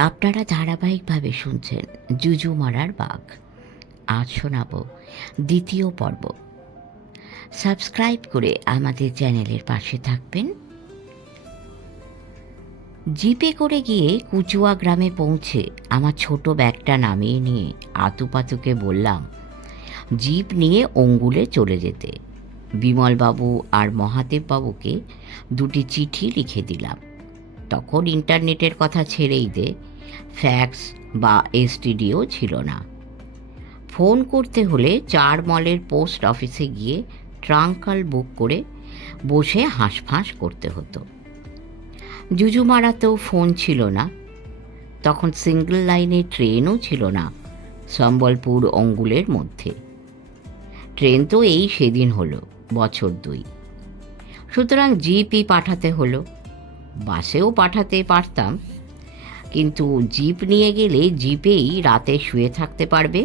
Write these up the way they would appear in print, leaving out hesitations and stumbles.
আপনারা ধারাবাহিকভাবে শুনছেন জুজু মারার বাঘ। আজ শোনাব দ্বিতীয় পর্ব। সাবস্ক্রাইব করে আমাদের চ্যানেলের পাশে থাকবেন। জিপে করে গিয়ে কুচুয়া গ্রামে পৌঁছে আমার ছোট ব্যাগটা নামিয়ে নিয়ে আতুপাতুকে বললাম জিপ নিয়ে অঙ্গুলে চলে যেতে। বিমলবাবু আর মহাদেববাবুকে দুটি চিঠি লিখে দিলাম। তখন ইন্টারনেটের কথা ছেড়েই দে, ফ্যাক্স বা এসটিডিও ছিল না। ফোন করতে হলে 4 মলের পোস্ট অফিসে গিয়ে ট্রাঙ্কাল বুক করে বসে হাঁসফাঁস করতে হতো। জুজুমারাতেও ফোন ছিল না। তখন সিঙ্গল লাইনে ট্রেনও ছিল না সম্বলপুর অঙ্গুলের মধ্যে। ট্রেন তো এই সেদিন হলো, বছর 2। সুতরাং জিপই পাঠাতে হলো। বাসেও পাঠাতে পারতাম, কিন্তু জিপ নিয়ে গেলে জিপেই রাতে শুয়ে থাকতে পারবে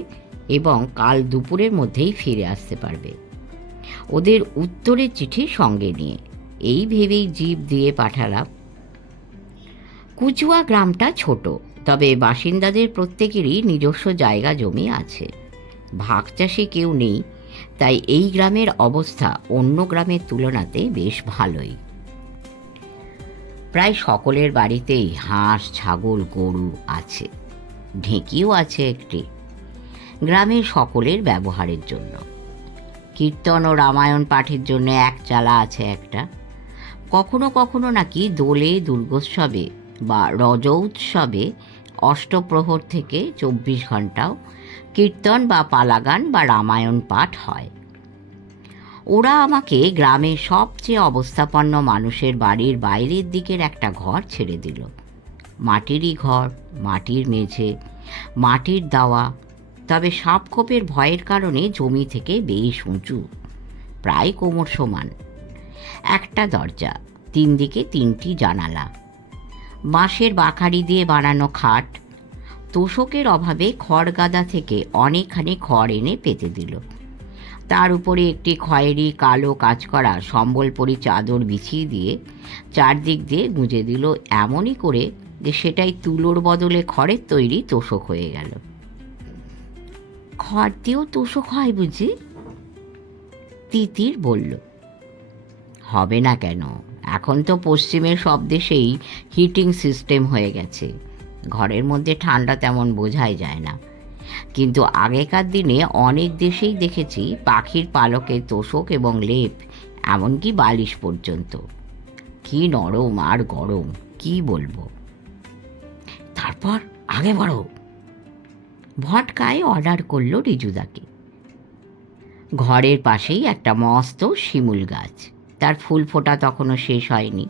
এবং কাল দুপুরের মধ্যেই ফিরে আসতে পারবে, ওদের উত্তরের চিঠি সঙ্গে নিয়ে। এই ভেবেই জিপ দিয়ে পাঠালাম। কুচুয়া গ্রামটা ছোট, তবে বাসিন্দাদের প্রত্যেকেরই নিজস্ব জায়গা জমি আছে। ভাগ চাষি কেউ নেই, তাই এই গ্রামের অবস্থা অন্য গ্রামের তুলনাতে বেশ ভালোই। প্রায় সকলের বাড়িতেই হাঁস, ছাগল, গরু আছে। ঢেঁকিও আছে একটি, গ্রামের সকলের ব্যবহারের জন্য। কীর্তন ও রামায়ণ পাঠের জন্য এক চালা আছে একটা। কখনো কখনো নাকি দোলে, দুর্গোৎসবে বা রজ উৎসবে অষ্টপ্রহর থেকে 24 ঘন্টাও কীর্তন বা পালাগান বা রামায়ণ পাঠ হয়। ওরা আমাকে গ্রামের সবচেয়ে অবস্থাপন্ন মানুষের বাড়ির বাইরের দিকের একটা ঘর ছেড়ে দিল। মাটিরই ঘর, মাটির মেঝে, মাটির দাওয়া, তবে সাপখোপের ভয়ের কারণে জমি থেকে বেশ উঁচু, প্রায় কোমর সমান। একটা দরজা, 3 দিকে 3টি জানালা, বাঁশের বাখারি দিয়ে বানানো খাট। তোষকের অভাবে খড়গাদা থেকে অনেকখানি খড় এনে পেতে দিল। তার উপরে একটি খয়েরি কালো কাজ করা সম্বলপুরি চাদর বিছিয়ে দিয়ে চারদিক দিয়ে গুঁজে দিল, এমনই করে যে সেটাই তুলোর বদলে খড়ের তৈরি তোষক হয়ে গেল। খড় দিয়েও তোষক হয় বুঝি? তিতির বলল। হবে না কেন, এখন তো পশ্চিমের সব দেশেই হিটিং সিস্টেম হয়ে গেছে। ঘরের মধ্যে ঠান্ডা তেমন বোঝাই যায় না। কিন্তু আগেকার দিনে অনেক দেশেই দেখেছি পাখির পালকে তোষক এবং লেপ, এমনকি বালিশ পর্যন্ত। কি নরম আর গরম, কি বলবো। তারপর আগে বাড়ো, ভটকায় অর্ডার করলো রিজুদাকে। ঘরের পাশেই একটা মস্ত শিমুল গাছ, তার ফুল ফোটা তখনও শেষ হয়নি।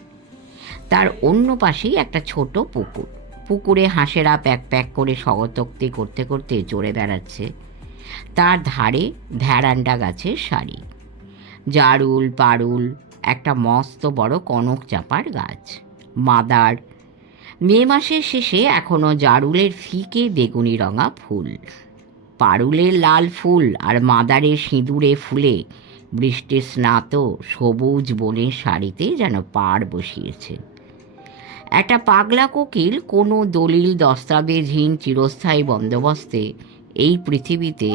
তার অন্য পাশেই একটা ছোট পুকুর। পুকুরে হাঁসেরা প্যাক প্যাক করে স্বগতোক্তি করতে করতে চড়ে বেড়াচ্ছে। তার ধারে ভ্যারান্ডা গাছের সারি, জারুল, পারুল, একটা মস্ত বড় কনক চাপার গাছ, মাদার। মে মাসের শেষে এখনো জারুলের ফিকে বেগুনি রঙা ফুল, পারুলের লাল ফুল আর মাদারের সিঁদুরে ফুলে বৃষ্টি স্নাত সবুজ বনের সারিতে যেন পাড় বসিয়েছে। একটা পাগলা কোকিল কোনো দলিল দস্তাবেজহীন চিরস্থায়ী বন্দোবস্তে এই পৃথিবীতে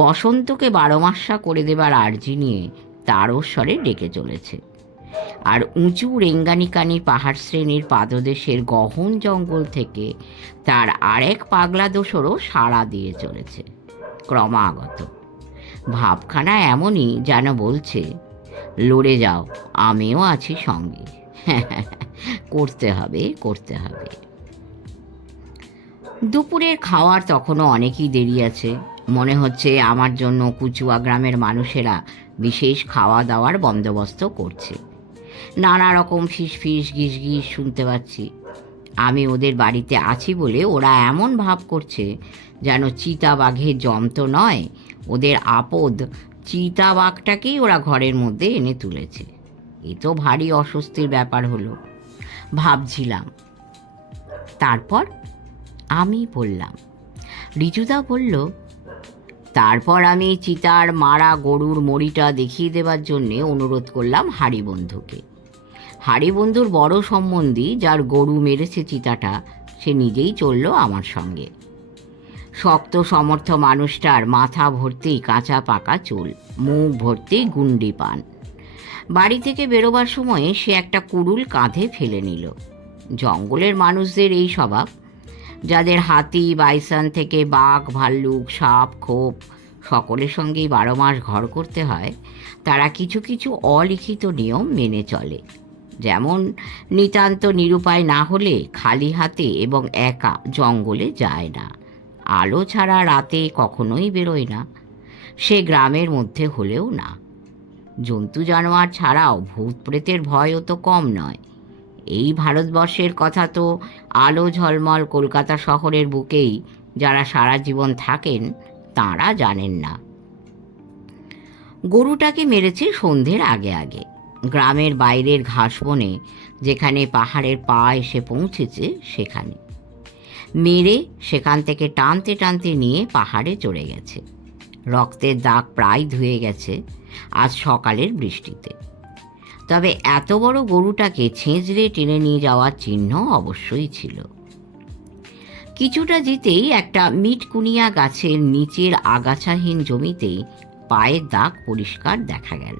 বসন্তকে 12 মাসা করে দেবার আর্জি নিয়ে তারস্বরে ডেকে চলেছে। আর উঁচু রেঙ্গানিকানি পাহাড় শ্রেণীর পাদদেশের গহন জঙ্গল থেকে তার আরেক পাগলা দোসরও সাড়া দিয়ে চলেছে ক্রমাগত। ভাবখানা এমনই যেন বলছে, লড়ে যাও, আমিও আছি সঙ্গে। করতে হবে, করতে হবে। দুপুরের খাওয়ার তখনও অনেকই দেরি আছে। মনে হচ্ছে আমার জন্য কুচুয়া গ্রামের মানুষেরা বিশেষ খাওয়া দাওয়ার বন্দোবস্ত করছে। নানা রকম ফিসফিস গিসগিস শুনতে পাচ্ছি। আমি ওদের বাড়িতে আছি বলে ওরা এমন ভাব করছে যেন চিতাবাঘের জন্ত নয়, ওদের আপদ চিতাবাঘটাকেই ওরা ঘরের মধ্যে এনে তুলেছে। এ তো ভারী অস্বস্তির ব্যাপার হলো, ভাবছিলাম। তারপর আমি বললাম। রিজুদা বলল, তারপর আমি চিতার মারা গরুর মড়িটা দেখিয়ে দেবার জন্যে অনুরোধ করলাম হাড়ি বন্ধুকে। হাড়িবন্ধুর বড় সম্বন্ধী, যার গরু মেরেছে চিতাটা, সে নিজেই চলল আমার সঙ্গে। শক্ত সমর্থ মানুষটার মাথা ভর্তি কাঁচা পাকা চুল, মুখ ভর্তি গুন্ডি পান। বাড়ি থেকে বেরোবার সময়ে সে একটা কুড়ুল কাঁধে ফেলে নিল। জঙ্গলের মানুষদের এই স্বভাব, যাদের হাতি বাইসন থেকে বাঘ ভাল্লুক সাপ খোপ সকলের সঙ্গেই 12 মাস ঘর করতে হয়, তারা কিছু কিছু অলিখিত নিয়ম মেনে চলে। যেমন, নিতান্ত নিরুপায় না হলে খালি হাতে এবং একা জঙ্গলে যায় না, আলো ছাড়া রাতে কখনোই বেরোয় না, সে গ্রামের মধ্যে হলেও না। জন্তু জানোয়ার ছাড়াও ভূত প্রেতের ভয়ও তো কম নয়। এই ভারতবর্ষের কথা তো আলো ঝলমল কলকাতা শহরের বুকেই যারা সারা জীবন থাকেন তাঁরা জানেন না। গরুটাকে মেরেছে সন্ধ্যের আগে আগে, গ্রামের বাইরের ঘাস বনে, যেখানে পাহাড়ের পা এসে পৌঁছেছে সেখানে। মেরে সেখান থেকে টানতে টানতে নিয়ে পাহাড়ে চড়ে গেছে। রক্তের দাগ প্রায় ধুয়ে গেছে আজ সকালের বৃষ্টিতে। তবে এত বড় গরুটাকে ছেঁচড়ে টেনে নিয়ে যাওয়ার চিহ্ন অবশ্যই ছিল। কিছুটা যেতেই একটা মিটকুনিয়া গাছের নিচের আগাছাহীন জমিতে পায়ের দাগ পরিষ্কার দেখা গেল।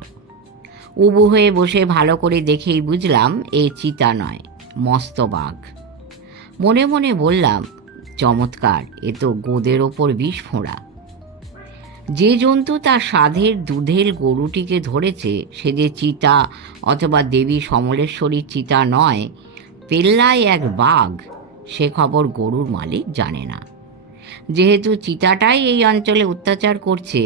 উবু হয়ে বসে ভালো করে দেখেই বুঝলাম এ চিতা নয়, মস্ত বাঘ। মনে মনে বললাম, চমৎকার, এ তো গোদের ওপর বিষ ফোঁড়া। যে জন্তু তার সাধের দুধের গরুটিকে ধরেছে সে যে চিতা অথবা দেবী সমলেশ্বরীর চিতা নয়, পেল্লায় এক বাঘ, সে খবর গরুর মালিক জানে না। যেহেতু চিতাটাই এই অঞ্চলে অত্যাচার করছে,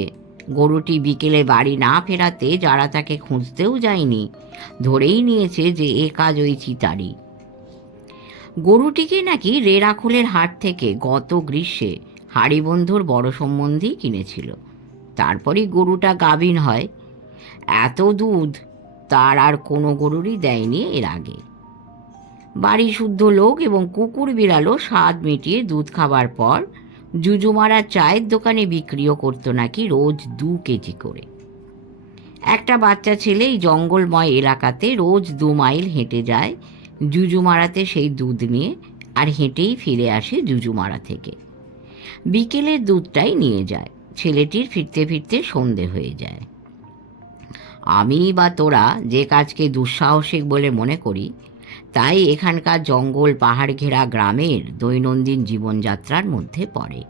গরুটি বিকেলে বাড়ি না ফেরাতে যারা তাকে খুঁজতেও যায়নি, ধরেই নিয়েছে যে এ কাজ ওই চিতারই। গরুটিকে নাকি রেরাখোলের হাট থেকে গত গ্রীষ্মে হাড়িবন্ধুর বড় সম্বন্ধী কিনেছিল। তারপরই গরুটা গাভীন হয়। এত দুধ তার আর কোনো গরুরই দেয়নি এর আগে। বাড়ি শুদ্ধ লোক এবং কুকুর বিড়ালও স্বাদ মিটিয়ে দুধ খাবার পর জুজুমারা চায়ের দোকানে বিক্রিও করতো নাকি রোজ 2 কেজি করে। একটা বাচ্চা ছেলে এই জঙ্গলময় এলাকাতে রোজ 2 মাইল হেঁটে যায় জুজুমারাতে সেই দুধ নিয়ে, আর হেঁটেই ফিরে আসে জুজুমারা থেকে। বিকেলের দুধটাই নিয়ে যায়। ছেলেটির ফিরতে ফিরতে সন্ধে হয়ে যায়। আমি বা তোরা যে কাজকে দুঃসাহসিক বলে মনে করি, তাই এখানকার জঙ্গল পাহাড় ঘেরা গ্রামের দৈনন্দিন জীবনযাত্রার মধ্যে পড়ে।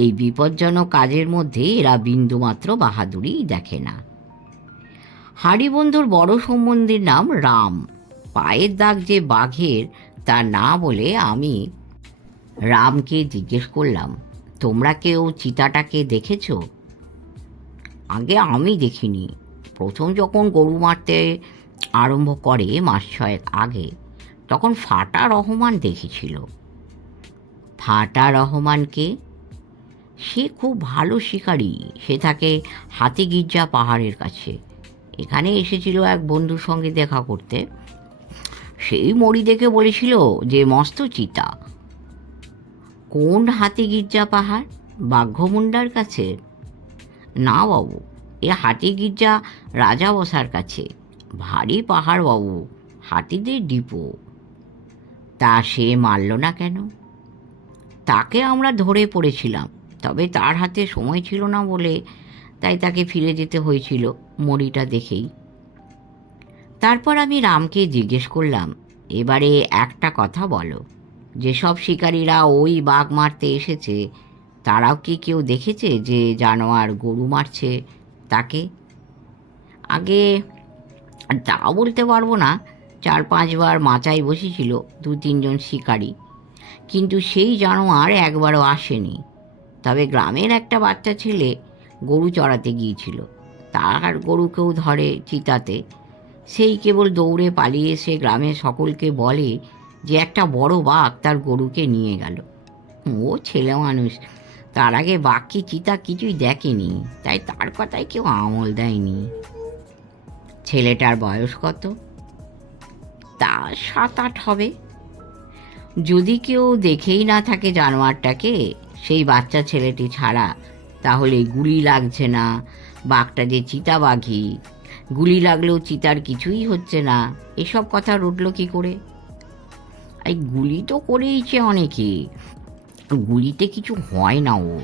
এই বিপজ্জনক কাজের মধ্যে এরা বিন্দুমাত্র বাহাদুরি দেখে না। হাড়িবন্ধুর বড় সম্বন্ধীর নাম রাম। পায়ের দাগ যে বাঘের তা না বলে আমি রামকে জিজ্ঞেস করলাম, তোমরা কেউ চিতাটাকে দেখেছ? আগে আমি দেখিনি। প্রথম যখন গরু মারতে আরম্ভ করে মাস 6 আগে, তখন ফাটা রহমান দেখেছিল। ফাটা রহমানকে? সে খুব ভালো শিকারী। সে থাকে হাতিগির্জা পাহাড়ের কাছে। এখানে এসেছিল এক বন্ধুর সঙ্গে দেখা করতে। সেই মরি দেখে বলেছিল যে মস্ত চিতা। কোন হাতিগির্জা পাহাড়? বাঘ্যমুন্ডার কাছে? না বাবু, এ হাতিগির্জা রাজা বসার কাছে। ভারী পাহাড় বাবু, হাতিদের ডিপো। তা সে মারল না কেন? তাকে আমরা ধরে পড়েছিলাম, তবে তার হাতে সময় ছিল না বলে তাই তাকে ফিরে যেতে হয়েছিল মরিটা দেখেই। তারপর আমি রামকে জিজ্ঞেস করলাম, এবারে একটা কথা বলো, যেসব শিকারীরা ওই বাঘ মারতে এসেছে তারাও কি কেউ দেখেছে যে জানোয়ার গরু মারছে তাকে? আগে তা বলতে পারবো না। 4-5 বার মাচায় বসেছিল 2-3 জন শিকারী, কিন্তু সেই জানোয়ার একবারও আসেনি। তবে গ্রামের একটা বাচ্চা ছেলে গরু চড়াতে গিয়েছিল, তার গরুকেও ধরে চিতাতে। সেই কেবল দৌড়ে পালিয়ে এসে গ্রামের সকলকে বলে যে একটা বড় বাঘ তার গরুকে নিয়ে গেল। ও ছেলে মানুষ, তার আগে বাঘ কি চিতা কিছুই দেখেনি, তাই তার কথায় কেউ আমল দেয়নি। ছেলেটার বয়স কত? তা 7-8 হবে। যদি কেউ দেখেই না থাকে জানোয়ারটাকে, সেই বাচ্চা ছেলেটি ছাড়া, তাহলে গুলি লাগছে না বাঘটা যে চিতাবাঘী গুলি লাগলেও চিতার কিছুই হচ্ছে না, এসব কথা রটল কি করে? এই গুলি তো করেইছে অনেকে, গুলিতে কিছু হয় না ও।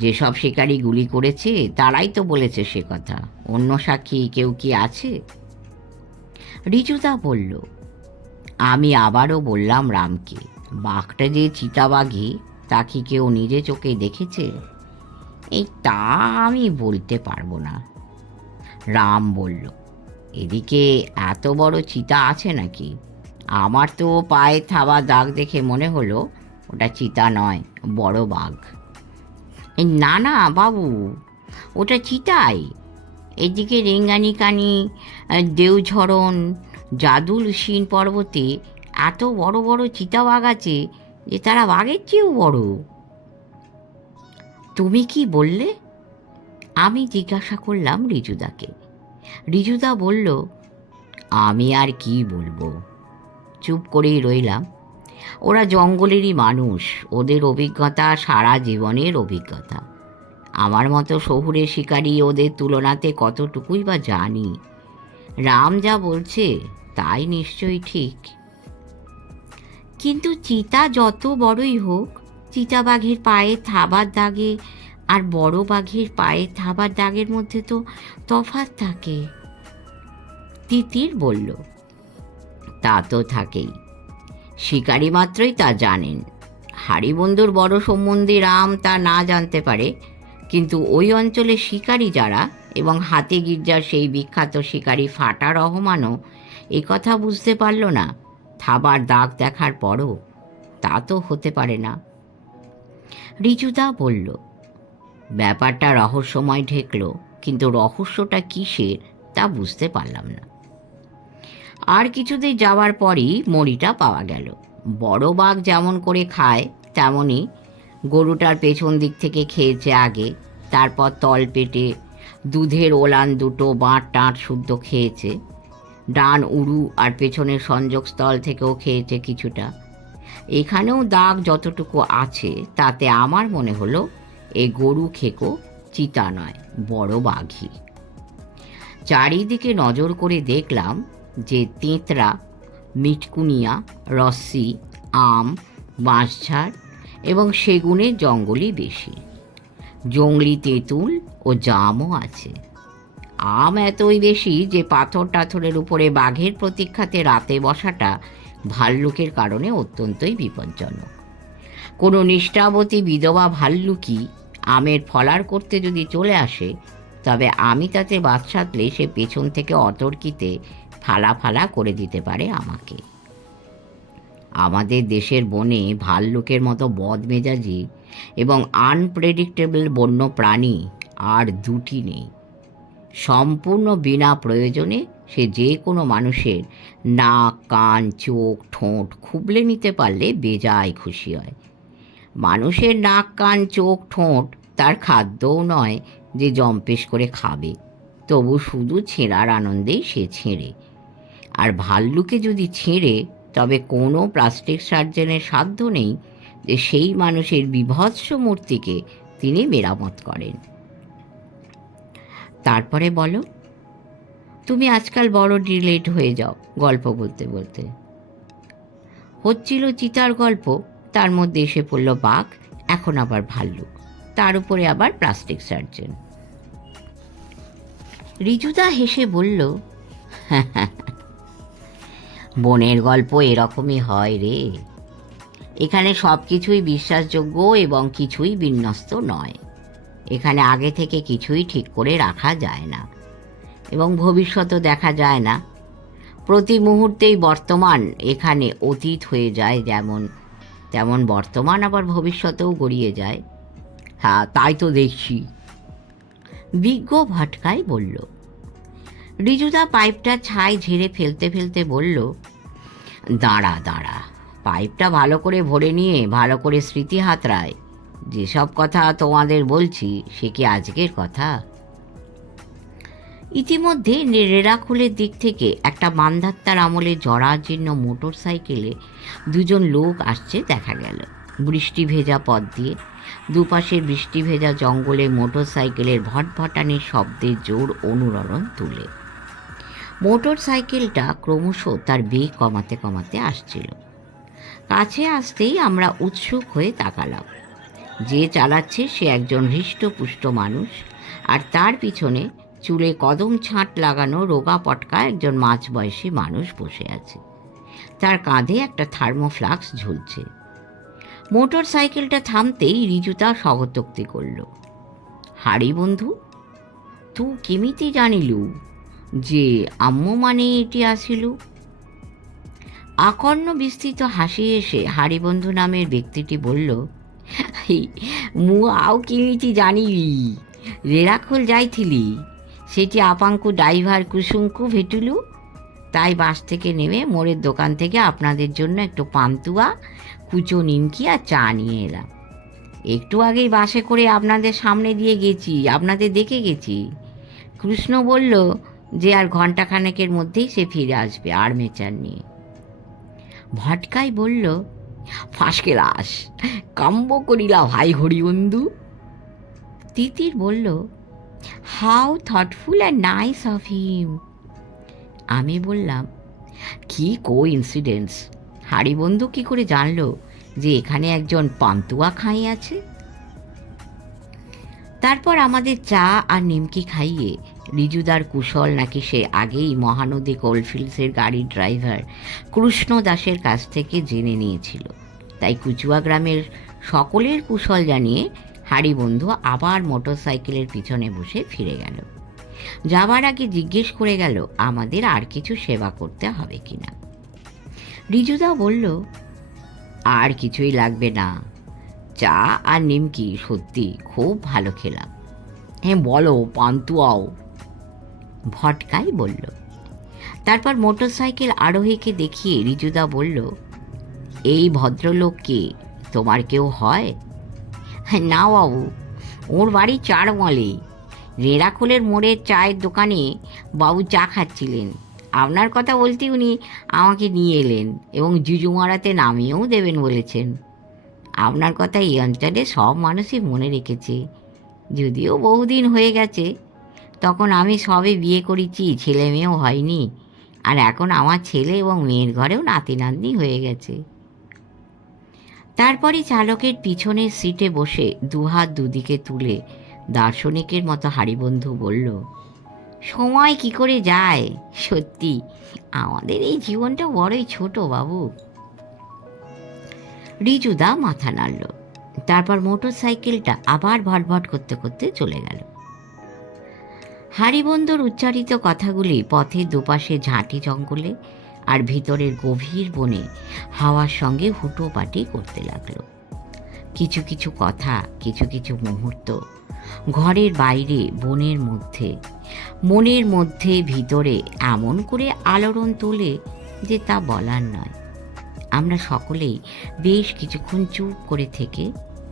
যেসব শিকারী গুলি করেছে তারাই তো বলেছে সে কথা, অন্য সাক্ষী কেউ কি আছে? রিজুদা বলল। আমি আবারও বললাম রামকে, বাঘটা যে চিতাবাঘী তা কি কেউ নিজে চোখে দেখেছে? এই তা আমি বলতে পারবো না। রাম বলল, এদিকে এত বড় চিতা আছে নাকি? আমার তো পায়ে থাবা দাগ দেখে মনে হলো ওটা চিতা নয়, বড় বাঘ। না না বাবু, ওটা চিতাই। এদিকে রেঙ্গানিকানি, দেওঝরণ, জাদুল সিন পর্বতে এত বড় বড় চিতাবাঘ আছে যে তারা বাঘের চেয়েও বড়। তুমি কি বললে? আমি জিজ্ঞাসা করলাম রিজুদাকে। রিজুদা বলল, আমি আর কি বলবো। চুপ করেই রইলাম। ওরা জঙ্গলেরই মানুষ, ওদের অভিজ্ঞতা সারা জীবনের অভিজ্ঞতা। আমার মতো শহুরে শিকারী ওদের তুলনাতে কতটুকুই বা জানি। রাম যা বলছে তাই নিশ্চয়ই ঠিক। কিন্তু চিতা যত বড়ই হোক, চিতাবাঘের পায়ে থাবার দাগে আর বড় বাঘের পায়ে থাবার দাগের মধ্যে তো তফাৎ থাকে। তিতির বলল, তা তো থাকেই, শিকারী মাত্রই তা জানেন। হারিবন্ধুর বড় সম্বন্ধী রাম তা না জানতে পারে, কিন্তু ওই অঞ্চলে শিকারী যারা এবং হাতি গির্জার সেই বিখ্যাত শিকারী ফাটা রহমানও এই কথা বুঝতে পারল না থাবার দাগ দেখার পরও? তা তো হতে পারে না। রিজুদা বলল, ব্যাপারটা রহস্যময় ঠেকল, কিন্তু রহস্যটা কিসের তা বুঝতে পারলাম না। আর কিছুদিন যাওয়ার পরই মরিটা পাওয়া গেল। বড় বাঘ যেমন করে খায় তেমনই গরুটার পেছন দিক থেকে খেয়েছে আগে, তারপর তল পেটে দুধের ওলান দুটো বাঁট টাঁট শুদ্ধ খেয়েছে, ডান উরু আর পেছনের সংযোগস্থল থেকেও খেয়েছে কিছুটা। এখানেও দাগ যতটুকু আছে তাতে আমার মনে হলো এ গরু খেকো চিতা নয়, বড় বাঘই। চারিদিকে নজর করে দেখলাম যে তেঁতরা, মিটকুনিয়া, রস্সি, আম, বাঁশঝাড় এবং সেগুনের জঙ্গলই বেশি। জংলি তেঁতুল ও জামও আছে। আম এতই বেশি যে পাথর টাথরের উপরে বাঘের প্রতীক্ষাতে রাতে বসাটা ভাল্লুকের কারণে অত্যন্তই বিপজ্জনক। কোনো নিষ্ঠাবতী বিধবা ভাল্লুকি আমের ফলার করতে যদি চলে আসে, তবে আমি তাতে বাদ সাধলে সে পেছন থেকে অতর্কিতে ফালা ফালা করে দিতে পারে আমাকে। আমাদের দেশের বনে ভাল্লুকের মতো বদমেজাজি এবং আনপ্রেডিক্টেবল বন্য প্রাণী আর দুটি নেই। সম্পূর্ণ বিনা প্রয়োজনে সে যে কোনো মানুষের নাক, কান, চোখ, ঠোঁট খুবলে নিতে পারলে বেজায় খুশি হয়। মানুষের নাক, কান, চোখ, ঠোঁট তার খাদ্যও নয় যে জম্পেশ করে খাবে, তবু শুধু ছেঁড়ার আনন্দেই সে ছেঁড়ে। আর ভাল্লুকে যদি ছেঁড়ে, তবে কোনো প্লাস্টিক সার্জনের সাধ্য নেই যে সেই মানুষের বিভৎস মূর্তিকে তিনি মেরামত করেন। তারপরে বলো, তুমি আজকাল বড় ডিলেট হয়ে যাও গল্প বলতে বলতে। হচ্ছিল চিতার গল্প, তার মধ্যে এসে পড়ল বাঘ, এখন আবার ভাল্লুক, তার উপরে আবার প্লাস্টিক সার্জন। রিজুদা হেসে বলল, বনের গল্প এরকমই হয় রে। এখানে সব কিছুই বিশ্বাসযোগ্য এবং কিছুই বিন্যস্ত নয়। এখানে আগে থেকে কিছুই ঠিক করে রাখা যায় না এবং ভবিষ্যতও দেখা যায় না। প্রতি মুহূর্তেই বর্তমান এখানে অতীত হয়ে যায়, যেমন তেমন বর্তমান আবার ভবিষ্যতেও গড়িয়ে যায়। হ্যাঁ, তাই তো দেখছি, বিজ্ঞ ভটকাই বলল। রিজুদা পাইপটা ছাই ঝেড়ে ফেলতে ফেলতে বলল, দাঁড়া দাঁড়া, পাইপটা ভালো করে ভরে নিয়ে ভালো করে স্মৃতি হাতড়ায়। যেসব কথা তোমাদের বলছি সে কি আজকের কথা? ইতিমধ্যে রেরাখোলের দিক থেকে একটা মান্ধাত্তার আমলে জরাজীর্ণ মোটর সাইকেলে দুজন লোক আসছে দেখা গেল। বৃষ্টি ভেজা পথ দিয়ে দুপাশের বৃষ্টি ভেজা জঙ্গলে মোটর সাইকেলের ভটভটানির শব্দের জোর অনুরণন তুলে। মোটর সাইকেলটা ক্রমশ তার বেগ কমাতে কমাতে আসছিল। কাছে আসতেই আমরা উৎসুক হয়ে তাকালাম। যে চালাচ্ছে সে একজন হৃষ্টপুষ্ট মানুষ, আর তার পিছনে চুলে কদম ছাঁট লাগানো রোগা পটকা একজন মাঝবয়সী মানুষ বসে আছে। তার কাঁধে একটা থার্মোফ্লাক্স ঝুলছে। মোটর সাইকেলটা থামতেই রিজুতা স্বগতোক্তি করল, হারি বন্ধু, তু কেমিতি জানিলু যে আম্মু মানে এটি আসিলু? আকর্ণ বিস্তৃত হাসি এসে হারিবন্ধু নামের ব্যক্তিটি বলল, মু আও কেমিতি জানিলি, রেরাখোল যাইথিলি, সেটি আপাঙ্কু ড্রাইভার কুসুমকু ভেটুলু, তাই বাস থেকে নেমে মোড়ের দোকান থেকে আপনাদের জন্য একটু পান্তুয়া, কুচো নিমকি আর চা নিয়ে এলাম। একটু আগেই বাসে করে আপনাদের সামনে দিয়ে গেছি, আপনাদের দেখে গেছি। কৃষ্ণ বলল যে আর ঘণ্টাখানেকের মধ্যেই সে ফিরে আসবে আর্মেচার নিয়ে। ভটকাই বলল, ফার্স্ট ক্লাস, কাম্য করিলা ভাই হরিবন্ধু। তিতির বলল, how thoughtful and nice of him. আমি বললাম, কি কোইন্সিডেন্স, হারিবন্ধু কি করে জানলো যে এখানে একজন পান্তুয়া খাই আছে? তারপর আমাদের চা আর নিমকি খাইয়ে রিজুদার কুশল নাকি সে আগেই মহানদী কোলফিল্ডসের গাড়ির ড্রাইভার কৃষ্ণ দাসের কাছ থেকে জেনে নিয়েছিল, তাই কুচুয়া গ্রামের সকলের কুশল জানিয়ে হারিবন্ধু আবার মোটর সাইকেলের পিছনে বসে ফিরে গেল। যাবার আগে জিজ্ঞেস করে গেল আমাদের আর কিছু সেবা করতে হবে কিনা। রিজুদা বলল, আর কিছুই লাগবে না, চা আর নিমকি সত্যি খুব ভালো খেলাম। হ্যাঁ বলো, পান্তুয়াও, ভটকাই বলল। তারপর মোটর সাইকেল আরোহীকে দেখিয়ে রিজুদা বলল, এই ভদ্রলোককে তোমার কেউ হয়? না বাবু, ওর বাড়ি চারমলে, রেরাখোলের মোড়ের চায়ের দোকানে বাবু চা খাচ্ছিলেন। আপনার কথা বলতে উনি আমাকে নিয়ে এলেন এবং জুজুমারাতে নামিয়েও দেবেন বলেছেন। আপনার কথা এই অঞ্চলে সব মানুষই মনে রেখেছে, যদিও বহুদিন হয়ে গেছে। তখন আমি সবে বিয়ে করেছি, ছেলে মেয়েও হয়নি, আর এখন আমার ছেলে এবং মেয়ের ঘরেও নাতি নাতনি হয়ে গেছে। তারপরই চালকের পিছনের সিটে বসে দুহাত দুদিকে তুলে দার্শনিকের মতো হারিবন্ধু বলল, সময় কি করে যায়, সত্যি আমাদের এই জীবনটা বড়ই ছোট বাবু। রিজুদা মাথা নাড়ল। তারপর মোটর সাইকেলটা আবার ভটভট করতে করতে চলে গেল। হারিবন্ধুর উচ্চারিত কথাগুলি পথের দুপাশে ঝাঁটি জঙ্গলে আর ভিতরের গভীর বনে হাওয়ার সঙ্গে হুটোপাটি করতে লাগলো। কিছু কিছু কথা, কিছু কিছু মুহূর্ত ঘরের বাইরে, বনের মধ্যে, মনের মধ্যে, ভিতরে এমন করে আলোড়ন তোলে যে তা বলার নয়। আমরা সকলেই বেশ কিছুক্ষণ চুপ করে থেকে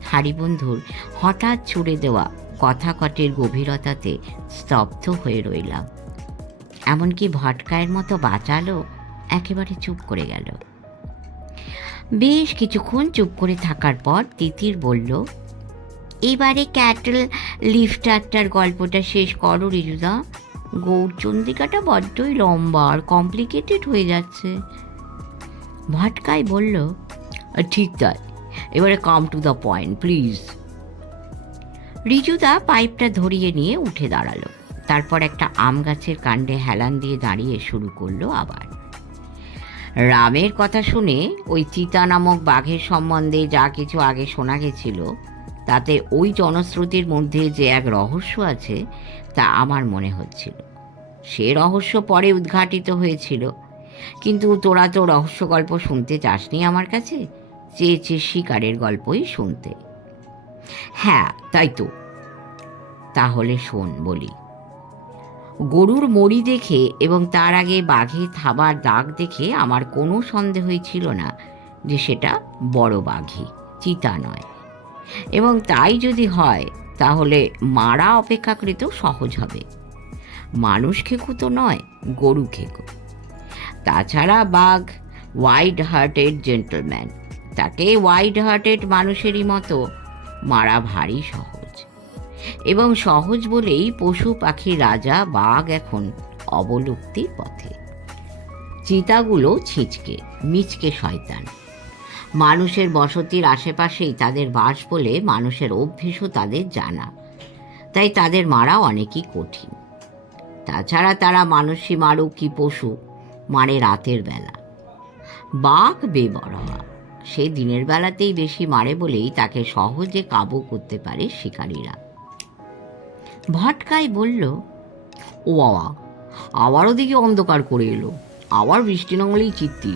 হারিবন্ধুর হঠাৎ ছুড়ে দেওয়া কথা কটের গভীরতাতে স্তব্ধ হয়ে রইলাম। এমনকি ভটকায়ের মতো বাঁচালো একেবারে চুপ করে গেল। বেশ কিছুক্ষণ চুপ করে থাকার পর তিতির বলল, এবারে ক্যাটল লিফটারটার গল্পটা শেষ করো রিজুদা। গৌরচন্দ্রিকাটা বড্ডই লম্বা আর কমপ্লিকেটেড হয়ে যাচ্ছে। ভটকাই বলল, ঠিক তাই, এবারে come to the point please. রিজুদা পাইপটা ধরিয়ে নিয়ে উঠে দাঁড়ালো। তারপর একটা আম গাছের কাণ্ডে হেলান দিয়ে দাঁড়িয়ে শুরু করলো আবার। রামের কথা শুনে ওই চিতা নামক বাঘের সম্বন্ধে যা কিছু আগে শোনা গেছিল, তাতে ওই জনশ্রুতির মধ্যে যে এক রহস্য আছে তা আমার মনে হচ্ছিল। সে রহস্য পরে উদ্ঘাটিত হয়েছিল, কিন্তু তোরা তো রহস্য গল্প শুনতে চাসনি আমার কাছে, চেয়েছে শিকারের গল্পই শুনতে। হ্যাঁ তাই তো, তাহলে শোন বলি। গরুর মড়ি দেখে এবং তার আগে বাঘে থাবার দাগ দেখে আমার কোনো সন্দেহই ছিল না যে সেটা বড় বাঘই, চিতা নয়। এবং তাই যদি হয় তাহলে মারা অপেক্ষাকৃত সহজ হবে। মানুষ খেকু তো নয়, গরু খেকু। তাছাড়া বাঘ ওয়াইড হার্টেড জেন্টলম্যান, তাকে ওয়াইড হার্টেড মানুষেরই মতো মারা ভারী সহজ, এবং সহজ বলেই পশু পাখির রাজা বাঘ এখন অবলুপ্তির পথে। চিতাগুলো ছিচকে মিচকে শয়তান, মানুষের বসতির আশেপাশেই তাদের বাস বলে মানুষের অভ্যেসও তাদের জানা, তাই তাদের মারা অনেকই কঠিন। তাছাড়া তারা মানুষই মারুক কি পশু, মারে রাতের বেলা। বাঘ বেবরহা, সে দিনের বেলাতেই বেশি মারে বলেই তাকে সহজে কাবু করতে পারে শিকারীরা। ভটকাই বলল, ও বাবা, আবার ওদিকে অন্ধকার করে এলো, আবার বৃষ্টি নামলেই চিত্তি।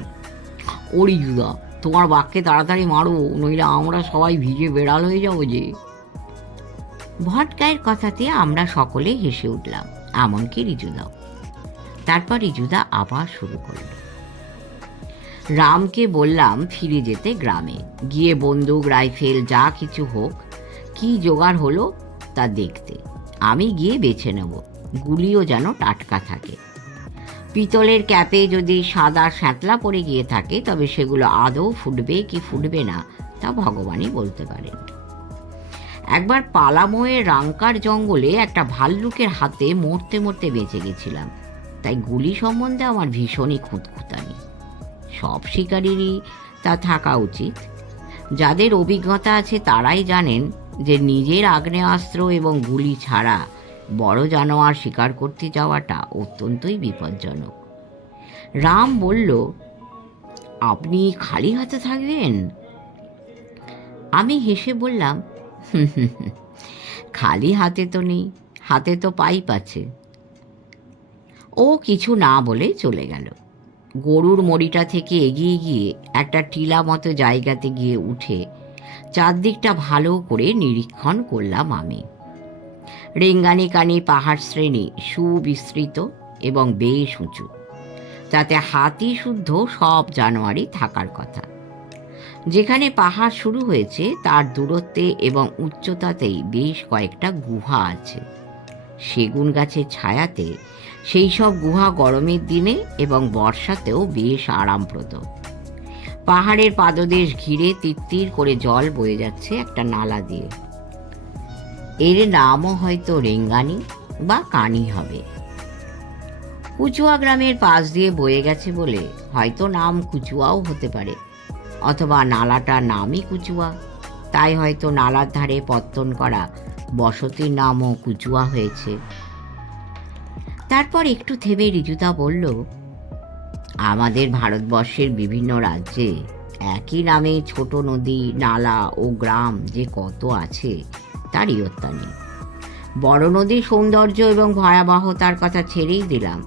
ওরি জুদা, তোমার বাঘকে তাড়াতাড়ি মারো, নইলে আমরা সবাই ভিজে বেড়াল হয়ে যাবো যে। ভটকাইয়ের কথাতে আমরা সকলে হেসে উঠলাম, এমনকি রিজুদাও। তারপর রিজুদা আবার শুরু করল। রামকে বললাম ফিরে যেতে গ্রামে, গিয়ে বন্দুক রাইফেল যা কিছু হোক, কি জোগাড় হলো তা দেখতে। আমি গিয়ে বেছে নেব, গুলিও যেন টাটকা থাকে। পিতলের ক্যাপে যদি সাদা শ্যাতলা পড়ে গিয়ে থাকে তবে সেগুলো আদৌ ফুটবে কি ফুটবে না তা ভগবানই বলতে পারেন। একবার পালামোয়ের রাঙ্কার জঙ্গলে একটা ভাল্লুকের হাতে মরতে মরতে বেঁচে গেছিলাম, তাই গুলি সম্বন্ধে আমার ভীষণই খুঁতখুঁতানি। সব শিকারীরই তা থাকা উচিত। যাদের অভিজ্ঞতা আছে তারাই জানেন যে নিজের আগ্নেয়াস্ত্র এবং গুলি ছাড়া বড় জানোয়ার শিকার করতে যাওয়াটা অত্যন্তই বিপজ্জনক। রাম বলল, আপনি খালি হাতে থাকবেন? আমি হেসে বললাম, খালি হাতে তো নেই, হাতে তো পাইপ আছে। ও কিছু না বলে চলে গেল। গরুর মড়িটা থেকে এগিয়ে গিয়ে একটা টিলা মতো জায়গাতে গিয়ে উঠে চারদিকটা ভালো করে নিরীক্ষণ করলাম আমি। রেঙ্গানি কানি পাহাড় শ্রেণী সুবিস্তৃত এবং বেশ উঁচু, তাতে হাতি শুদ্ধ সব জানোয়ারই থাকার কথা। যেখানে পাহাড় শুরু হয়েছে তার দূরত্বে এবং উচ্চতাতেই বেশ কয়েকটা গুহা আছে। সেগুন গাছের ছায়াতে সেই সব গুহা গরমের দিনে এবং বর্ষাতেও বেশ আরামপ্রদ। পাহাড়ের পাদদেশ ঘিরে তিত্তির করে জল বয়ে যাচ্ছে একটা নালা দিয়ে। এর নামও হয়তো রেঙ্গানি বা কানি হবে। কুচুয়া গ্রামের পাশ দিয়ে বয়ে গেছে বলে হয়তো নাম কুচুয়াও হতে পারে, অথবা নালাটার নামই কুচুয়া, তাই হয়তো নালার ধারে পত্তন করা বসতির নামও কুচুয়া হয়েছে। তারপর একটু থেমে রিজুদা বলল, আমাদের ভারতবর্ষের বিভিন্ন রাজ্যে একই নামে ছোট নদী, নালা ও গ্রাম যে কত আছে তার ইয়ত্তা নেই। বড় নদীর সৌন্দর্য এবং ভয়াবহতার কথা ছেড়েই দিলাম,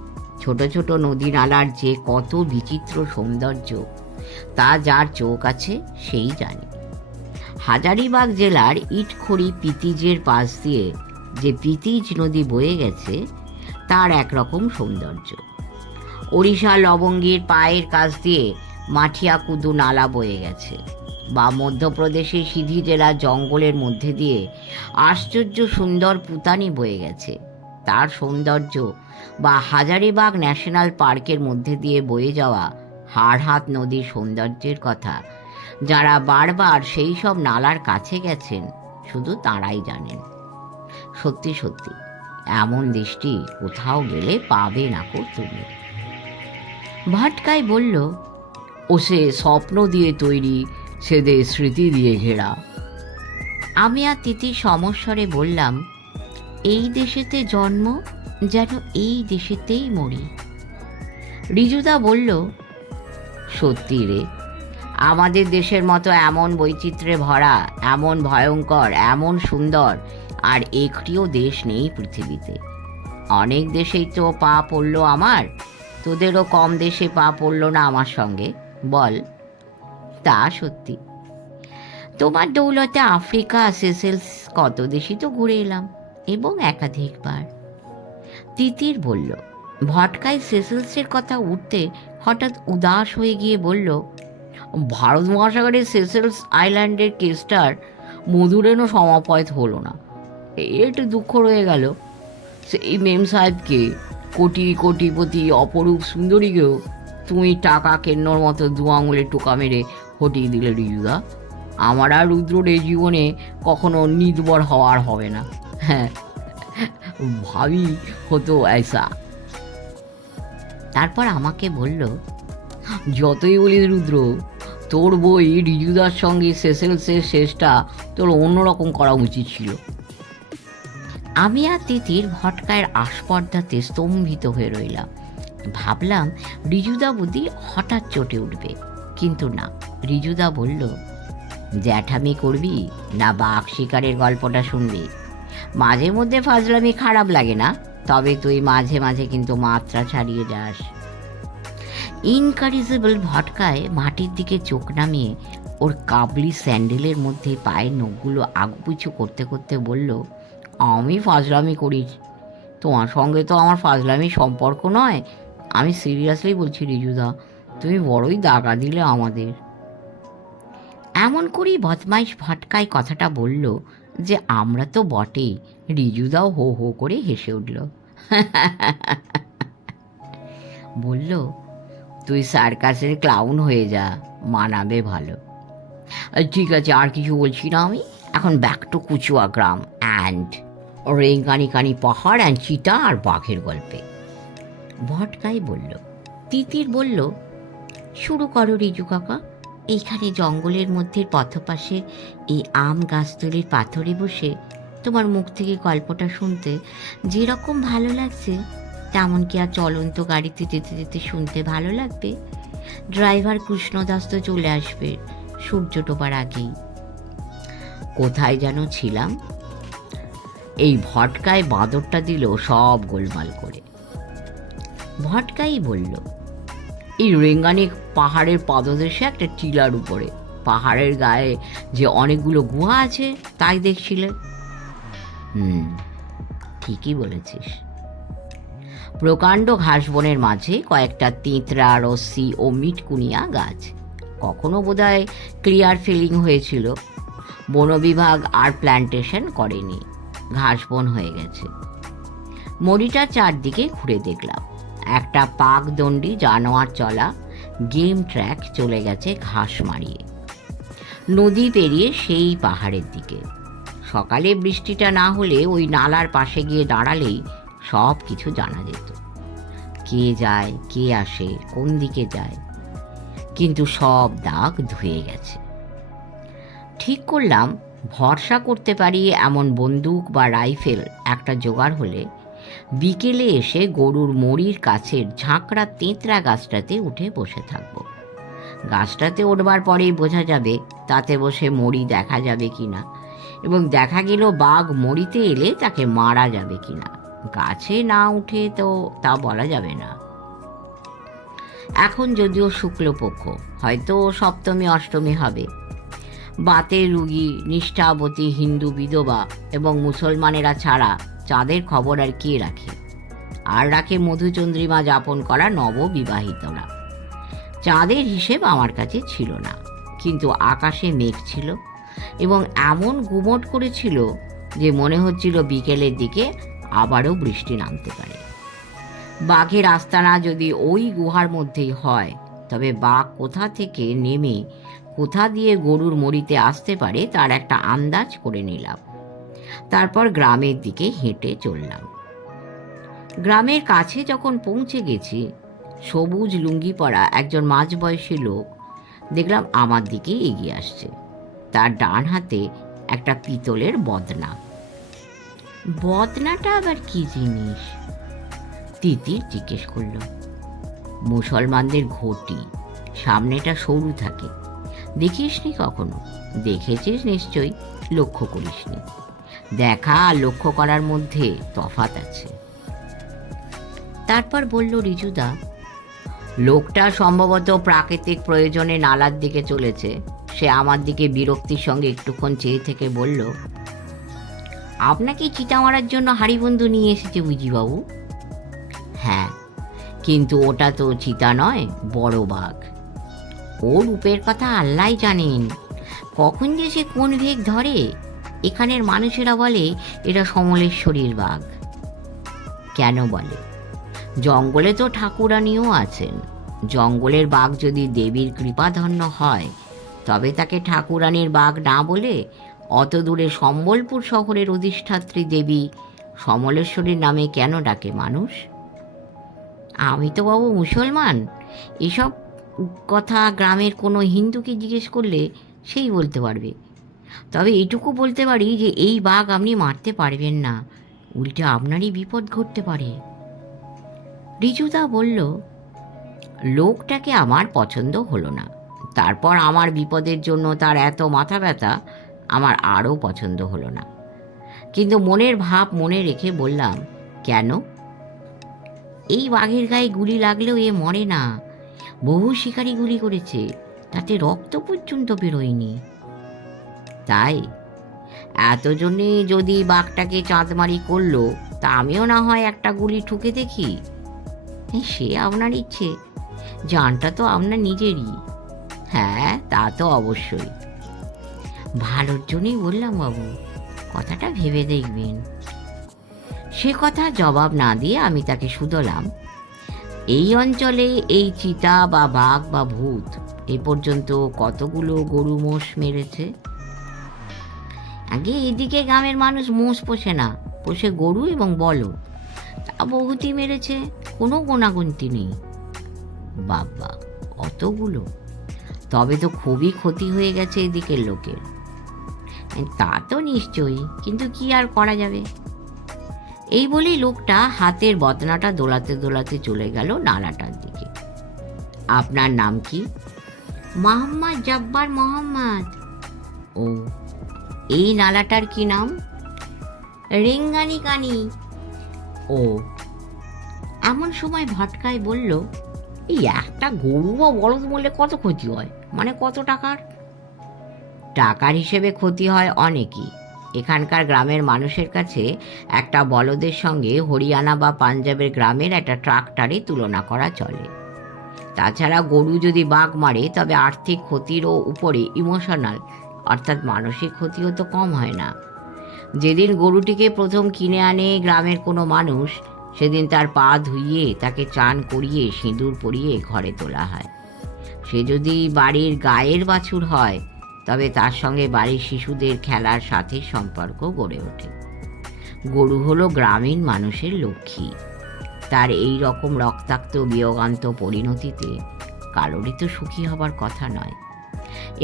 ছোট ছোট নদী নালার যে কত বিচিত্র সৌন্দর্য তা যার চোখ আছে সেই জানে। হাজারিবাগ জেলার ইটখড়ি পিতিজের পাশ দিয়ে যে পিতিজ নদী বয়ে গেছে তার একরকম সৌন্দর্য। ওড়িশা লবঙ্গীর পায়ের কাছ দিয়ে মাঠিয়াকুদু নালা বয়ে গেছে, বা মধ্যপ্রদেশের সিধি জেলার জঙ্গলের মধ্যে দিয়ে আশ্চর্য সুন্দর পুতানি বয়ে গেছে, তার সৌন্দর্য, বা হাজারিবাগ ন্যাশনাল পার্কের মধ্যে দিয়ে বয়ে যাওয়া হাড়হাত নদীর সৌন্দর্যের কথা যারা বারবার সেই সব নালার কাছে গেছেন শুধু তাঁরাই জানেন। সত্যি সত্যি এমন দৃষ্টি কোথাও গেলে পাবে না কো তুমি। ভটকাই বলল, ও সে স্বপ্ন দিয়ে তৈরি, সেদের স্মৃতি দিয়ে ঘেরা। আমি আর তিতির সমস্বরে বললাম, এই দেশেতে জন্ম, যেন এই দেশেতেই মরি। রিজুদা বলল, সত্যি রে, আমাদের দেশের মতো এমন বৈচিত্র্যে ভরা, এমন ভয়ঙ্কর, এমন সুন্দর আর একটিও দেশ নেই পৃথিবীতে। অনেক দেশেই তো পা পড়ল আমার, তোদেরও কম দেশে পা পড়ল না আমার সঙ্গে, বল? তা সত্যি। তোমার দৌলতে আফ্রিকা, সেসেলস কত দেশই তো ঘুরে এলাম, এবং একাধিকবার। তিতির বলল। ভটকাই সেসেলসের কথা উঠতে হঠাৎ উদাস হয়ে গিয়ে বলল, ভারত মহাসাগরের সেসেলস আইল্যান্ডের কেসটার মধুরেণও সমাপয়েত হলো না, একটু দুঃখ রয়ে গেল। সেই মেম সাহেবকে, কোটিপতি অপরূপ সুন্দরীকেও তুমি টাকা কেন্নর মতো দু আঙুলে টোকা মেরে হটিয়ে দিলে রিজুদা। আমার আর রুদ্রর এই জীবনে কখনো নির্ভর হওয়ার হবে না। হ্যাঁ, ভাবি হতো ऐसा। তারপর আমাকে বলল, যতই বলিস রুদ্র, তোর বই রিজুদার সঙ্গে সেসেলসের শেষটা তোর অন্যরকম করা উচিত ছিল। আমি আর তিতির ভটকায়ের আস্পর্ধাতে স্তম্ভিত হয়ে রইলাম। ভাবলাম রিজুদা বুদ্ধি হঠাৎ চটে উঠবে, কিন্তু না। রিজুদা বলল, জ্যাঠামি করবি না বাঘ শিকারের গল্পটা শুনবি? মাঝে মধ্যে ফাজলামি খারাপ লাগে না, তবে তুই মাঝে মাঝে কিন্তু মাত্রা ছাড়িয়ে যাস। ইনকারেজেবল ভটকায় মাটির দিকে চোখ নামিয়ে ওর কাবলি স্যান্ডেলের মধ্যে পায়ের নখগুলো আগুপিছু করতে করতে বলল, আমি ফাজলামি করিস? তোমার সঙ্গে তো আমার ফাজলামি সম্পর্ক নয়। আমি সিরিয়াসলি বলছি রিজুদা, তুমি বড়ই দাগা দিলে আমাদের। এমন করেই বদমাইশ ভটকায় কথাটা বলল যে আমরা তো বটেই। রিজুদাও হো হো করে হেসে উঠল। বলল, তুই সার্কাসের ক্লাউন হয়ে যা, মানাবে ভালো। ঠিক আছে, আর কিছু বলছি না আমি। এখন ব্যাক টু কুচুয়া গ্রাম অ্যান্ড রেঙ্গানিকানি পাহাড় অ্যান্ড চিতা আর বাঘের গল্পে। ভটকাই বলল। তিতির বলল, শুরু করো রিজু কাকা। এইখানে জঙ্গলের মধ্যে পথপাশে এই আম গাছতলির পাথরে বসে তোমার মুখ থেকে গল্পটা শুনতে যেরকম ভালো লাগছে, তেমন কি আর চলন্ত গাড়িতে যেতে যেতে শুনতে ভালো লাগবে? ড্রাইভার কৃষ্ণদাস তো চলে আসবে সূর্য ডোবার আগেই। কোথায় যেন ছিলাম? এই ভটকায় বাঁদরটা দিল সব গোলমাল করে। ভটকাই বলল, এই রেঙ্গানি পাহাড়ের পাদদেশে একটা টিলার উপরে পাহাড়ের গায়ে যে অনেকগুলো গুহা আছে তাই দেখছিলে। ঠিকই বলেছিস। প্রকাণ্ড ঘাসবনের মাঝে কয়েকটা তেঁতরা, রস্সি ও মিটকুনিয়া গাছ। কখনো বোধহয় ক্লিয়ার ফিলিং হয়েছিল। বন বিভাগ আর প্ল্যান্টেশন করেনি, ঘাসবন হয়ে গেছে। মরিটা চারদিকে ঘুরে দেখলাম। একটা পাকদণ্ডী জানোয়ার চলা গেম ট্র্যাক চলে গেছে ঘাস মারিয়ে, নদী পেরিয়ে সেই পাহাড়ের দিকে। সকালে বৃষ্টিটা না হলে ওই নালার পাশে গিয়ে দাঁড়ালেই সব কিছু জানা যেত। কে যায়, কে আসে, কোন দিকে যায়। কিন্তু সব দাগ ধুয়ে গেছে। ঠিক করলাম ভরসা করতে পারি এমন বন্দুক বা রাইফেল একটা জোগাড় হলে বিকেলে এসে গরুর মড়ির কাছের ঝাঁকড়া তেঁতরা গাছটাতে উঠে বসে থাকব। গাছটাতে উঠবার পরেই বোঝা যাবে তাতে বসে মড়ি দেখা যাবে কিনা, এবং দেখা গেল বাঘ মড়িতে এলে তাকে মারা যাবে কিনা। গাছে না উঠে তো তা বলা যাবে না। এখন যদিও শুক্লপক্ষ, হয়তো সপ্তমী অষ্টমী হবে। বাতের রুগী, নিষ্ঠাবতী হিন্দু বিধবা এবং মুসলমানেরা ছাড়া চাঁদের খবর আর কে রাখে? আর রাখে মধুচন্দ্রিমা যাপন করা নববিবাহিতরা। চাঁদের হিসেব আমার কাছে ছিল না, কিন্তু আকাশে মেঘ ছিল এবং এমন গুমট করেছিল যে মনে হচ্ছিল বিকেলের দিকে আবারও বৃষ্টি নামতে পারে। বাঘের আস্তানা যদি ওই গুহার মধ্যেই হয়, তবে বাঘ কোথা থেকে নেমে কোথা দিয়ে গরুর মড়িতে আসতে পারে তার একটা আন্দাজ করে নিলাম। তারপর গ্রামের দিকে হেঁটে চললাম। গ্রামের কাছে যখন পৌঁছে গেছি, সবুজ লুঙ্গি পরা একজন মাঝবয়সী লোক দেখলাম আমার দিকে এগিয়ে আসছে। তার ডান হাতে একটা পিতলের বদনা। বদনাটা আবার কি জিনিস? তিতির জিজ্ঞেস করল। মুসলমানদের ঘটি, সামনেটা সরু থাকে। দেখিসনি কখনো? দেখেছিস নিশ্চয়ই, লক্ষ্য করিসনি। দেখা আর লক্ষ্য করার মধ্যে তফাৎ আছে। তারপর বলল রিজুদা, লোকটা সম্ভবত প্রাকৃতিক প্রয়োজনে নালার দিকে চলেছে। সে আমার দিকে বিরক্তির সঙ্গে একটুক্ষণ চেয়ে থেকে বলল, আপনাকে চিতা মারার জন্য হারিবন্ধু নিয়ে এসেছে বুঝি বাবু? হ্যাঁ, কিন্তু ওটা তো চিতা নয়, বড় বাঘ। ওর রূপের কথা আল্লাহই জানেন। কখন যে সে কোন ভেগ ধরে। এখানের মানুষেরা বলে এটা সমলেশ্বরীর বাঘ। কেন বলে? জঙ্গলে তো ঠাকুরানিও আছেন। জঙ্গলের বাঘ যদি দেবীর কৃপাধন্য হয়, তবে তাকে ঠাকুরানীর বাঘ না বলে অত দূরে সম্বলপুর শহরের অধিষ্ঠাত্রী দেবী সমলেশ্বরীর নামে কেন ডাকে মানুষ? আমি তো বাবু মুসলমান, এসব কথা গ্রামের কোনো হিন্দুকে জিজ্ঞেস করলে সেই বলতে পারবে। তবে এইটুকু বলতে পারি যে এই বাঘ আপনি মারতে পারবেন না, উল্টে আপনারই বিপদ ঘটতে পারে। রিজুদা বলল, লোকটাকে আমার পছন্দ হলো না। তারপর আমার বিপদের জন্য তার এত মাথা ব্যথা আমার আরও পছন্দ হলো না। কিন্তু মনের ভাব মনে রেখে বললাম, কেন? এই বাঘের গায়ে গুলি লাগলেও এ মরে না। বহু শিকারী গুলি করেছে, তাতে রক্ত পর্যন্ত বেরোয়নি। তাই এতজনে যদি বাঘটাকে চাঁদমারি করলো, তা আমিও না হয় একটা গুলি ঠুকে দেখি। সে আপনার ইচ্ছে, জানটা তো আপনার নিজেরই। হ্যাঁ, তা তো অবশ্যই। ভালোর জন্যই বললাম বাবু, কথাটা ভেবে দেখবেন। সে কথা জবাব না দিয়ে আমি তাকে শুধলাম, এই অঞ্চলে এই চিতা বা বাঘ বা ভূত এ পর্যন্ত কতগুলো গরু মোষ মেরেছে? আগে এদিকে গ্রামের মানুষ মোষ পোষে না, পোষে গরু এবং বলদ। তা বহুতই মেরেছে, কোনো গোনাগুনতি নেই। বাবা, অতগুলো? তবে তো খুবই ক্ষতি হয়ে গেছে এদিকের লোকের। তা তো নিশ্চয়ই, কিন্তু কি আর করা যাবে। এই বলেই লোকটা হাতের বদনাটা দোলাতে দোলাতে চলে গেল নালাটার দিকে। আপনার নাম কি? মোহাম্মদ জব্বার মোহাম্মদ। ও, এই নালাটার কি নাম? রেঙ্গানি কানি। ও। এমন সময় ভটকাই বলল, এই একটা গরু বা বলদ মরলে কত ক্ষতি হয়, মানে কত টাকার? টাকার হিসেবে ক্ষতি হয় অনেকই। এখানকার গ্রামের মানুষের কাছে একটা বলদের সঙ্গে হরিয়ানা বা পাঞ্জাবের গ্রামের একটা ট্রাক্টরে তুলনা করা চলে। তাছাড়া গরু যদি বাঘ মারে, তবে আর্থিক ক্ষতিরও উপরে ইমোশনাল অর্থাৎ মানসিক ক্ষতিও তো কম হয় না। যেদিন গরুটিকে প্রথম কিনে আনে গ্রামের কোনো মানুষ, সেদিন তার পা ধুইয়ে তাকে চান করিয়ে সিঁদুর পরিয়ে ঘরে তোলা হয়। সে যদি বাড়ির গায়ের বাছুর হয়, তবে তার সঙ্গে বাড়ির শিশুদের খেলার সাথে সম্পর্ক গড়ে ওঠে। গরু হলো গ্রামীণ মানুষের লক্ষ্মী। তার এই রকম রক্তাক্ত বিয়োগান্ত পরিণতিতে কারোরই তো সুখী হবার কথা নয়।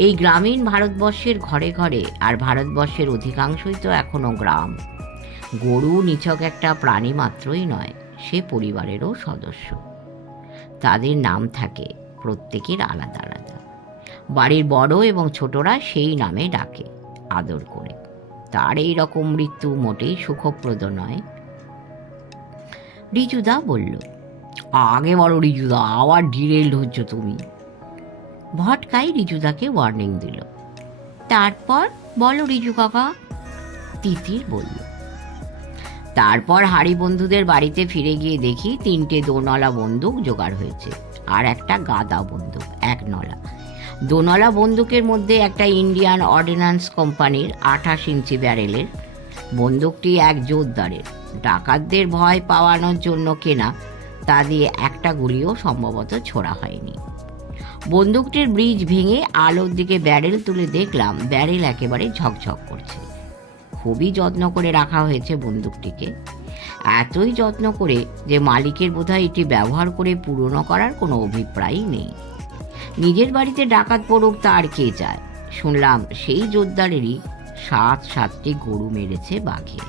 এই গ্রামীণ ভারতবর্ষের ঘরে ঘরে, আর ভারতবর্ষের অধিকাংশই তো এখনো গ্রাম। গরু নিছক একটা প্রাণী মাত্রই নয়, সে পরিবারেরও সদস্য। তাদের নাম থাকে, প্রত্যেকের আলাদা আলাদা। বাড়ির বড় এবং ছোটরা সেই নামে ডাকে আদর করে। তার এই রকম মৃত্যু মোটেই সুখপ্রদ নয়। রিজুদা বলল, আগে বলো রিজুদা, আবার ডিরেল্ড হচ্ছ তুমি। ভটকাই রিজুদাকে ওয়ার্নিং দিল। তারপর বলো রিজু কাকা, তিতির বলল। তারপর হাড়ি বন্ধুদের বাড়িতে ফিরে গিয়ে দেখি 3টে দোনলা বন্দুক জোগাড় হয়েছে, আর একটা গাদা বন্দুক 1 নলা। দোনলা বন্দুকের মধ্যে একটা ইন্ডিয়ান অর্ডিন্যান্স কোম্পানির 28 ইঞ্চি ব্যারেলের। বন্দুকটি এক জোরদারের, ডাকাতদের ভয় পাওয়ানোর জন্য কেনা। তা দিয়ে একটা গুলিও সম্ভবত ছোড়া হয়নি। বন্দুকটির ব্রিজ ভেঙে আলোর দিকে ব্যারেল তুলে দেখলাম ব্যারেল একেবারে ঝকঝক করছে। খুবই যত্ন করে রাখা হয়েছে বন্দুকটিকে, এতই যত্ন করে যে মালিকের বোধহয় এটি ব্যবহার করে পুরনো করার কোনো অভিপ্রায়ই নেই। নিজের বাড়িতে ডাকাত পড়ুক তা আর কে চায়। শুনলাম সেই জোরদারেরই 7টি গরু মেরেছে বাঘে।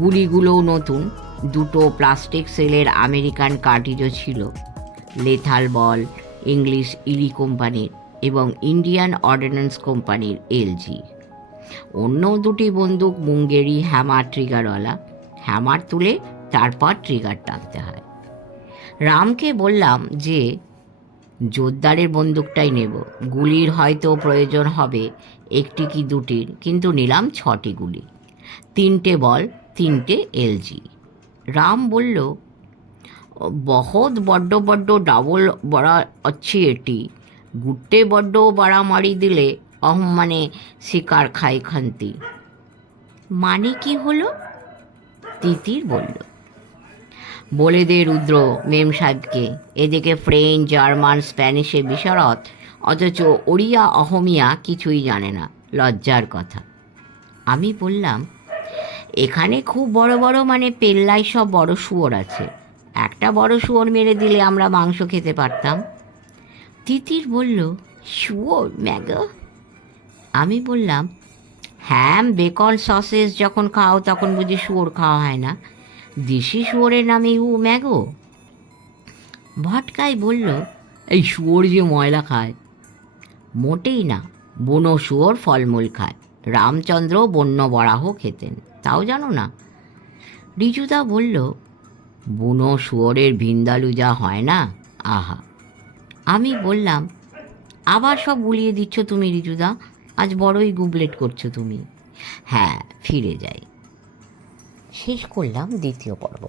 গুলিগুলোও নতুন, 2টো প্লাস্টিক সেলের আমেরিকান কার্টিজও ছিল। লেথাল বল ইংলিশ ইলি কোম্পানির এবং ইন্ডিয়ান অর্ডিন্যান্স কোম্পানির এলজি। অন্য 2টি বন্দুক মুঙ্গেরি হ্যামার ট্রিগারওয়ালা। হ্যামার তুলে তারপর ট্রিগার টানতে হয়। রামকে বললাম যে জোরদারের বন্দুকটাই নেব, গুলির হয়তো প্রয়োজন হবে 1টি কি 2টির, কিন্তু নিলাম 6টি গুলি, 3টে বল, 3টে এলজি। রাম বলল, বহুত বড্ড বড্ড ডাবল বড়া অচ্ছি এটি, গুট্টে বড্ড বাড়া মারি দিলে মানে শিকার খাই খান্তি। মানে কি হলো? তিতির বলল, বলে দে রুদ্র মেম সাহেবকে, এদিকে ফ্রেঞ্চ জার্মান স্প্যানিশে বিশারদ, অথচ ওড়িয়া অহমিয়া কিছুই জানে না, লজ্জার কথা। আমি বললাম, এখানে খুব বড় বড় মানে পেল্লায় সব বড় শুয়োর আছে, একটা বড় শুয়োর মেরে দিলে আমরা মাংস খেতে পারতাম। তিতির বলল, শুয়োর ম্যাগো? আমি বললাম, হ্যাঁ, বেকন সসেস যখন খাও তখন বুঝি শুয়োর খাওয়া হয় না? দেশি শুয়োরের নামে ইউ ম্যাগো? ভটকাই বলল, এই শুয়োর যে ময়লা খায়। মোটেই না, বুনো শুয়োর ফলমূল খায়, রামচন্দ্র বন্য বরাহ খেতেন, তাও জানো না? রিজুদা বলল, বুনো শুয়োরের ভিন্দালু যা হয় না, আহা। আমি বললাম, আবার সব গুলিয়ে দিচ্ছ তুমি রিজুদা, আজ বড়ই গুবলেট করছো তুমি। হ্যাঁ, ফিরে যাই। শেষ করলাম দ্বিতীয় পর্ব।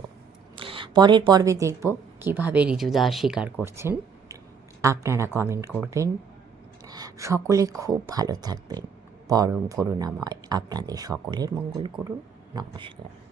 পরের পর্বে দেখব কিভাবে রিজুদা স্বীকার করছেন। আপনারা কমেন্ট করবেন। সকলে খুব ভালো থাকবেন। পরম করুণাময় আপনাদের সকলের মঙ্গল করুন। নমস্কার।